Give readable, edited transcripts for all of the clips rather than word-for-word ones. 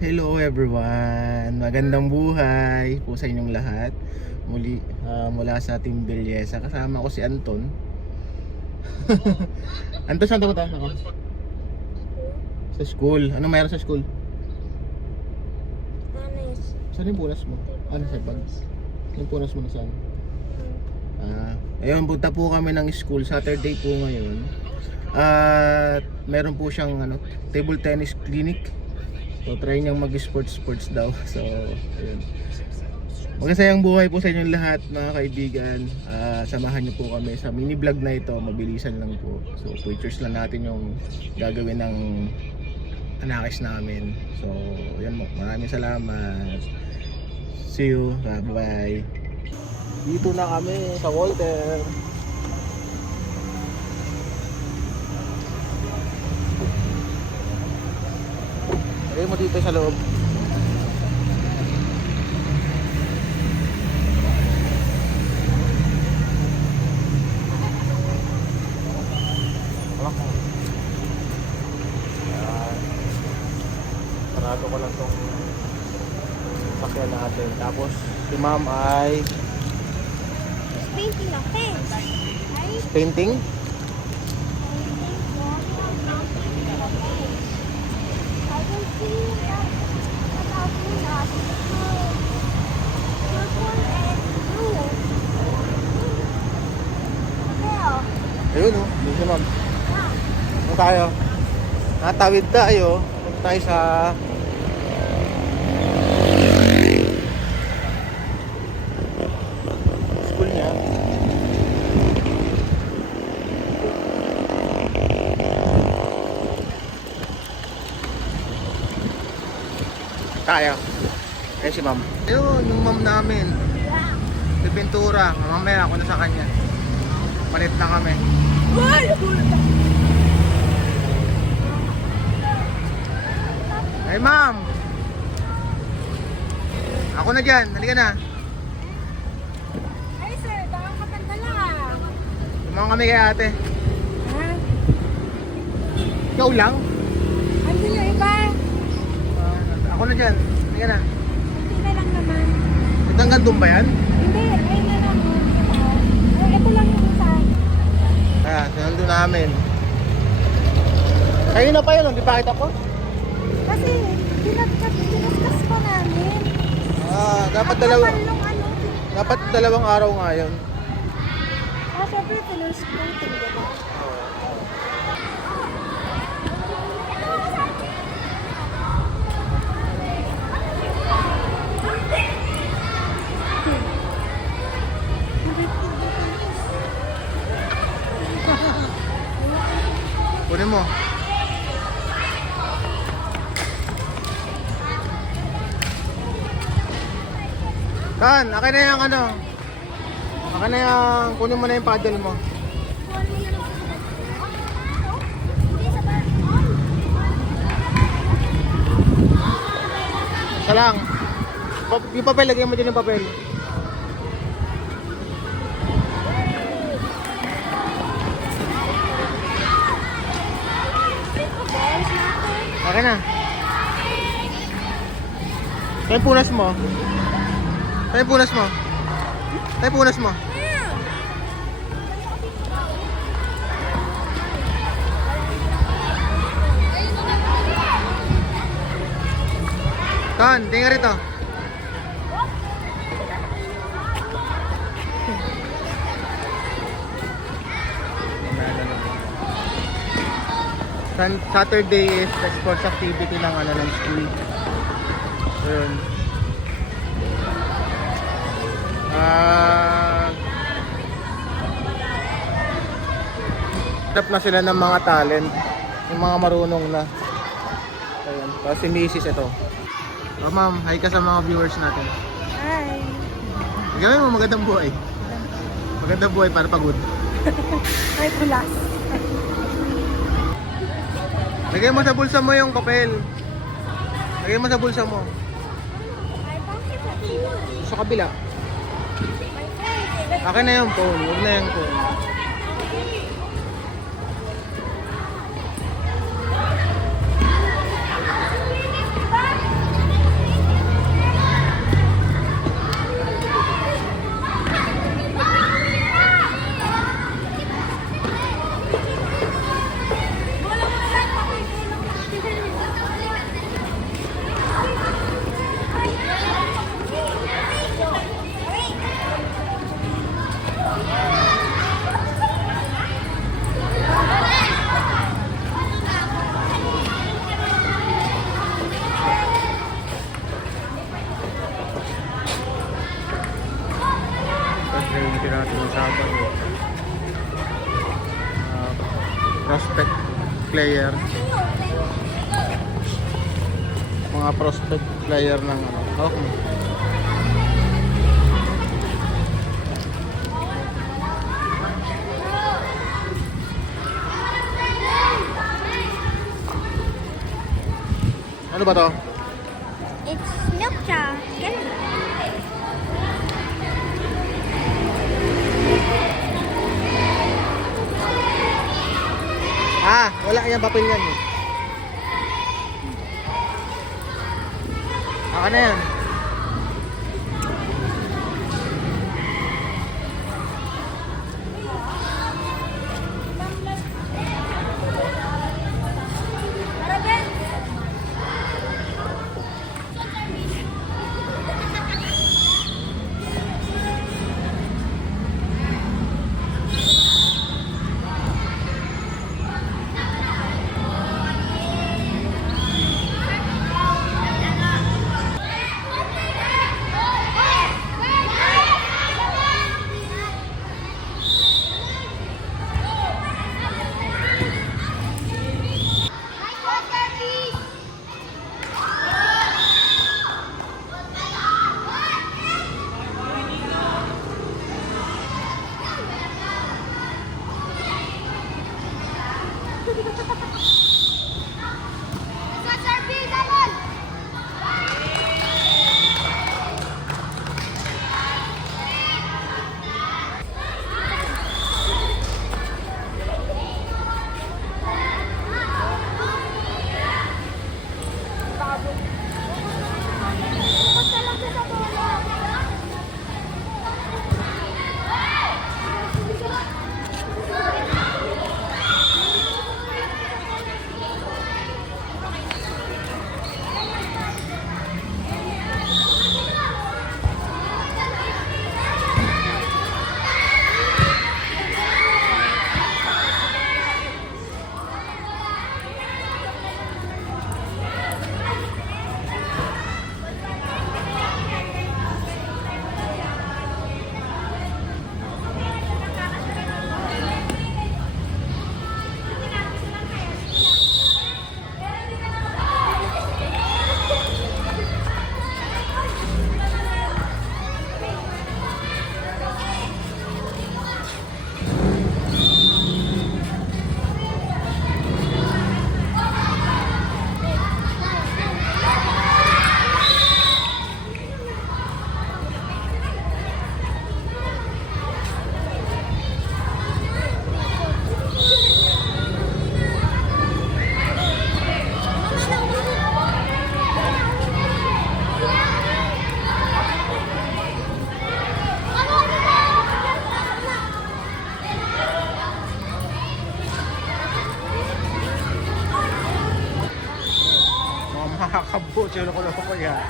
Hello everyone! Magandang buhay po sa inyong lahat. Muli mula sa Team Belleza. Kasama ko si Anton. Anton, saan punta ako? Sa school. Ano mayroon sa school? Saan yung punas mo? Ano sa bag? Yung punas mo na saan? Ayun, punta po kami ng school. Saturday po ngayon. At meron po siyang table tennis clinic. So try niyang mag-sports daw. So ayun. Magandang buhay po sa inyong lahat mga kaibigan. Samahan niyo po kami sa mini vlog na ito. Mabilisan lang po. So pictures lang natin yung gagawin ng anakis namin. So ayun mo. Maraming salamat. See you. Bye. Dito na kami sa Walter. Lagay mo dito sa loob. Parado ko lang tong sakyan natin. Tapos si ma'am ay Painting na fence. painting. I can see that purple and blue. Ayun o, dito si ma'am. Ano tayo? Natawid tayo. Punta tayo sa school niya. Tayo. Ayun si ma'am. Ayun, yung ma'am namin. Pipintura. Mamaya ako na sa kanya. Palit na kami. Hey ma'am. Ako na dyan. Halika na. Ay sir, baka maganda lang. Tumawag kami kay ate. Ha? Ikaw lang? Andun yung iba. Ako na dyan. Halika na. Hindi na lang naman. Ito hanggang doon ba yan? Hindi, ayun na lang. Ito lang yung isa. Nandun namin. Kayo na pa yun, hindi pa kita po? Kasi, dinaskas ko namin. Dapat dapat dalawang araw nga yun. Syempre, pinurse floating, diba? Kunin mo. Kan, akin na yung akin na yung, kunin mo na yung paddle mo. Isa lang. Yung papel, lagyan mo dyan yung papel. Akin na. Tayo punas mo. Tayo punas mo. Tayo punas mo. Tan, tingnan rito. Saturday is the sports activity ng ng school. Ayun. Hanap na sila ng mga talent, yung mga marunong na. Ayun. Tapos si Mrs. ito. Ma'am, hi ka sa mga viewers natin. Hi. Gawin mo magandang buhay. Magandang buhay para pagod. Ay, pulas. Lagay mo sa bulsa mo yung papel. Lagay mo sa bulsa mo. Ay, bakit sa Sa kabila. Akin na yung phone. Huwag na yung phone. player. Mga prospect player ng ano. Okay. Ano ba to? It's milk cha. Wala yan papel yan eh. Na yan. Makakabo, sino ko lang ako yan.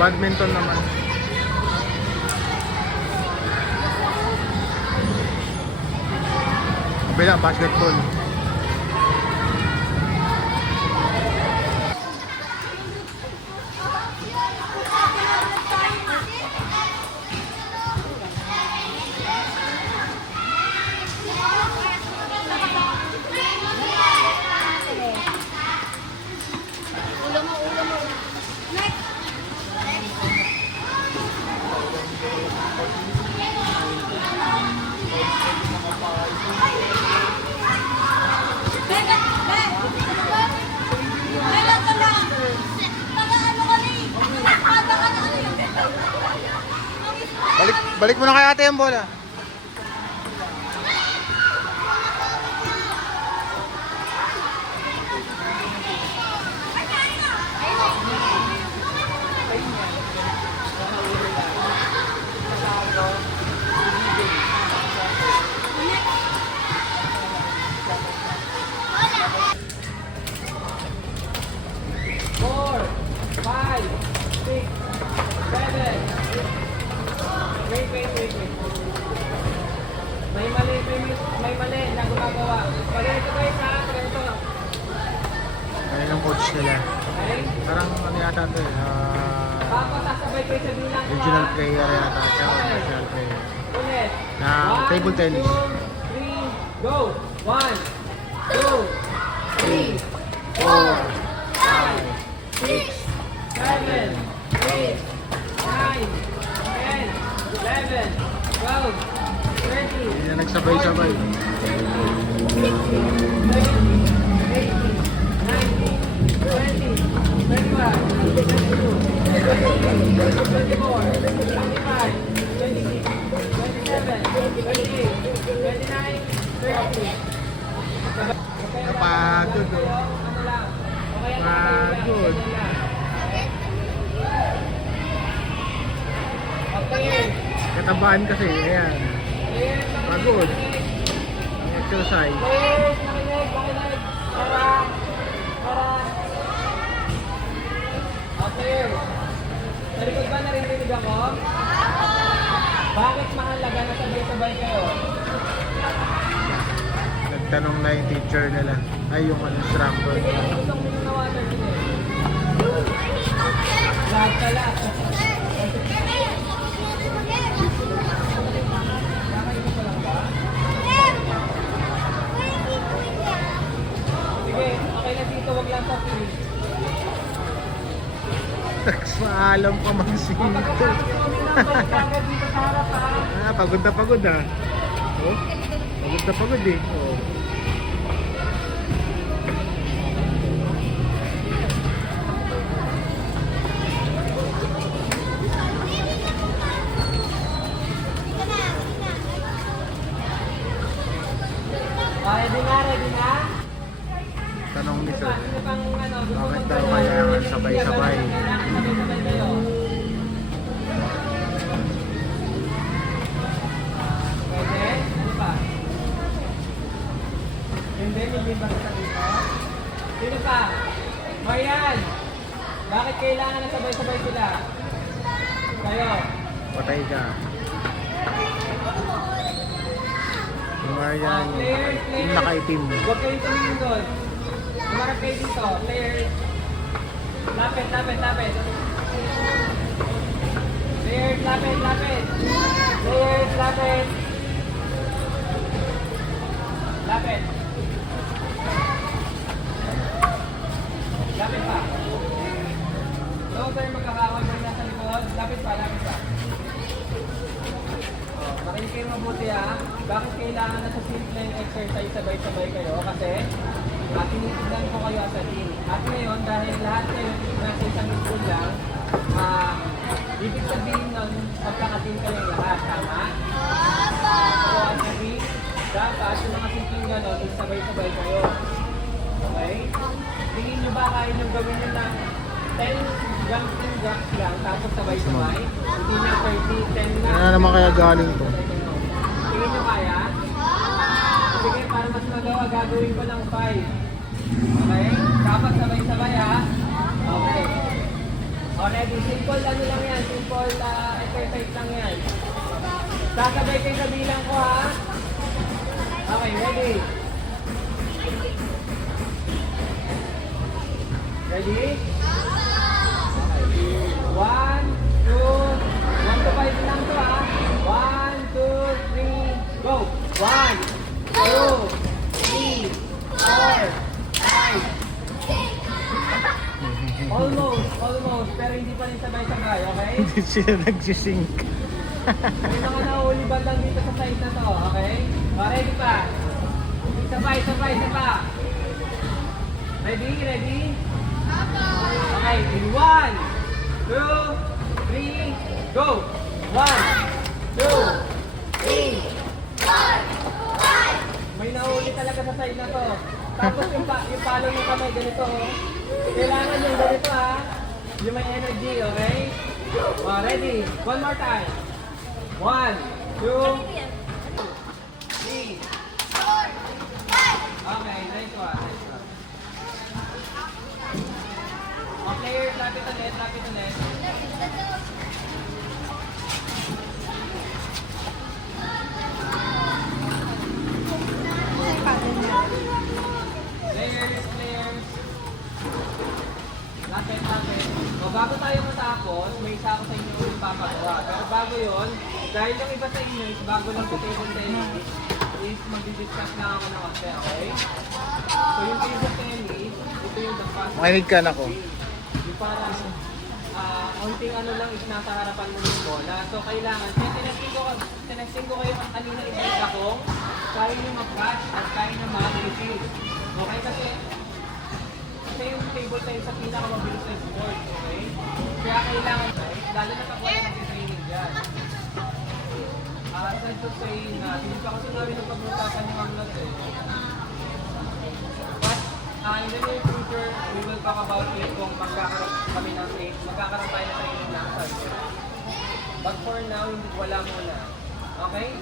Badminton naman. kabila, basketball. Balik mo na kay ate yung bola. Wait. May mali na gumagawa. Ganito guys ha, ganito. Ayun ang coach nila. Okay? Parang ano yata ito eh. Tapos sasabay kayo sa bilang ko, Regional ha? player yata. Siya o national player. Ulit. Na table tennis. 1, 2, 3, go! 1, 2, 3, 4, 5, 6, 7, 8, 9, 10, 11, 12, 13, Hindi na nagsabay-sabay. 29, 30. Napagod oh. Pagod. Katabaan kasi, ayan. Pagod. Ang exercise. Okay. Sa likod ba naririnig ako? Bakit mahalaga na sabay-sabay kayo? Nagtanong na yung teacher nila. Ay, yung ano, instructor. Sige, usong mo na water today. Lahat ka lahat. Sige, okay na dito, wag lang sa free. Nagpaalam pa magsinto. Dito sa harap ha. Pagod na pagod ah. Oh, pagod na pagod eh. Oh. Ready na? Tanong ni sir. Sino pang ano? Bakit daw kailangan sabay-sabay? Kailangan sabay-sabay kayo. Pwede? Ano pa? Hindi ba kita dito? Sino pa? Marian! Bakit kailangan na sabay-sabay sila? Kayo? Patay ka. Yung Marian, yung nakaitim. Huwag kayong tumingin doon. Umarap kayo dito. Players. Lapit. Players, lapit. Players, lapit. Lapit. Lapit pa. Huwag tayo magkakawal ba nasa likod. Lapit pa. Makinig kayo mabuti ha. Bakit kailangan na sa simple exercise sabay-sabay kayo? Kasi tinitignan ko kayo as a team. At ngayon, dahil lahat kayo nasa isang school lang, ibig sabihin nun, magkakateam kayo lahat. Tama? So as a team, dapat yung mga simpleng gano'n, is sabay-sabay kayo. Okay? Tingin nyo ba kaya nyo gawin nyo lang 10 jumps lang, tapos sabay-sabay? Hindi na 30, 10 na. Ano naman kaya galing to? Tingin nyo kaya? Sige, para mas magawa, gagawin ko ng 5. Okay? Dapat sabay-sabay ha? Okay. Already, simple ano lang yan, simple exercise lang yan. Sasabay kayo sa bilang ko ha? Okay, ready? Ready? Okay. 1, 2, 1 to 5 lang to ah. 1, 2, 3, go! 1, 2, 3, 4, 5. Almost. Pero hindi pa rin sabay-sabay, okay? Hindi sila nagsisync. May mga nahuli bandang dito sa side na to, okay? Ready pa? Sabay. Ready? Okay, in 1, 2, 3, go! 1, 2, 3, may nahuli talaga sa side na to. Tapos yung palo ng kamay, ganito. Kailangan yung ganito ha. Yung may energy, okay? Ready? One more time. 1, 2, 3. Okay, nice one. Players, lapit ulit. Players. Lapit. O, bago tayo matapos, may isa ako sa inyo yung papagawa. Pero bago yon, dahil yung iba sa inyo is bago lang sa table tennis, is mag-discuss lang ako ng kasi, okay? So yung table tennis, ito yung the fast. Makinig ka na ko. Yung parang, konting ano lang is nasa harapan mo yung bola. So kailangan, kaya tinesting ko kayo ang kanina isa kung kaya nyo mag-catch at kaya nyo mag-receive. Okay, kasi yung table tennis sa pinakamabilis na sport, okay? Kaya kailangan, lalo na pag wala nag-training dyan. Aside to say na, hindi pa kasi namin napag-usapan yung anglas eh. But, in the near future, we will talk about it kung magkakaroon kami ng training, magkakaroon tayo ng training ng answer. But for now, wala muna. Okay?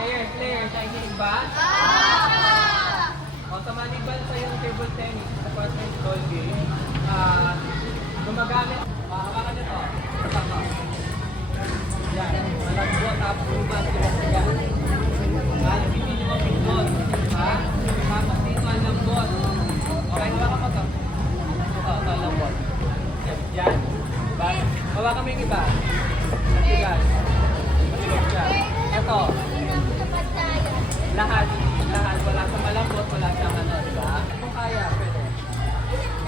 Players, ay ba? O, sa maliban sa yung table tennis, sa basketball game, gumagamit, hawakan nyo to. Tama. Yan, malagbo, tapos yung basketball. Yan. Nagpipin nyo ang pindot. Ha? Tapos dito ang lambot. Okay, hawakan mo to. Ito ang lambot. Yan. Hawakan mo yung iba. Matigas. Matigas siya. Ito. Lahat. Wala sa malambot, wala sa ano, diba? Kung kaya, pwede.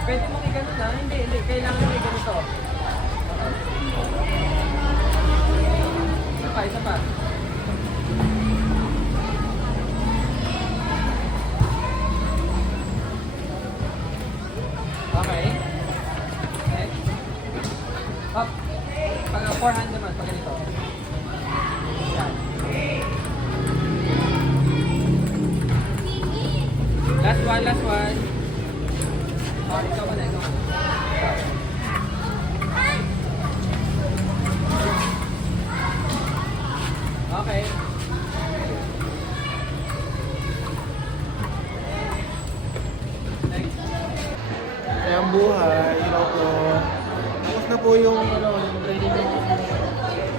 Pwede mong i-gano na? Hindi. Kailangan mo i-ganito. Isa pa. Okay. Next. Up. Pag forehand naman, pag ganito. Yan. Last one. Oh, ikaw ka na. Okay. Next. Kaya ang buhay, po. Tapos na po yung training ng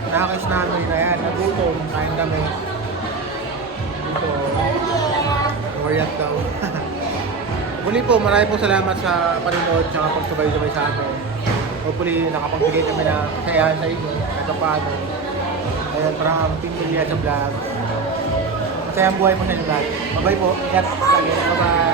nakakis namin na yan. Nagutom, kain kami. Dito, Oriat daw. Muli po, marami po salamat sa panonood at pagsabay-sabay sa atin. Hopefully, nakapagbigay kami na kasayahan sa inyo kahit paano. Kaya parang Team Julia sa vlog. Masayang buhay po sa inyo lahat. Bye-bye po. Ingat. Bye-bye.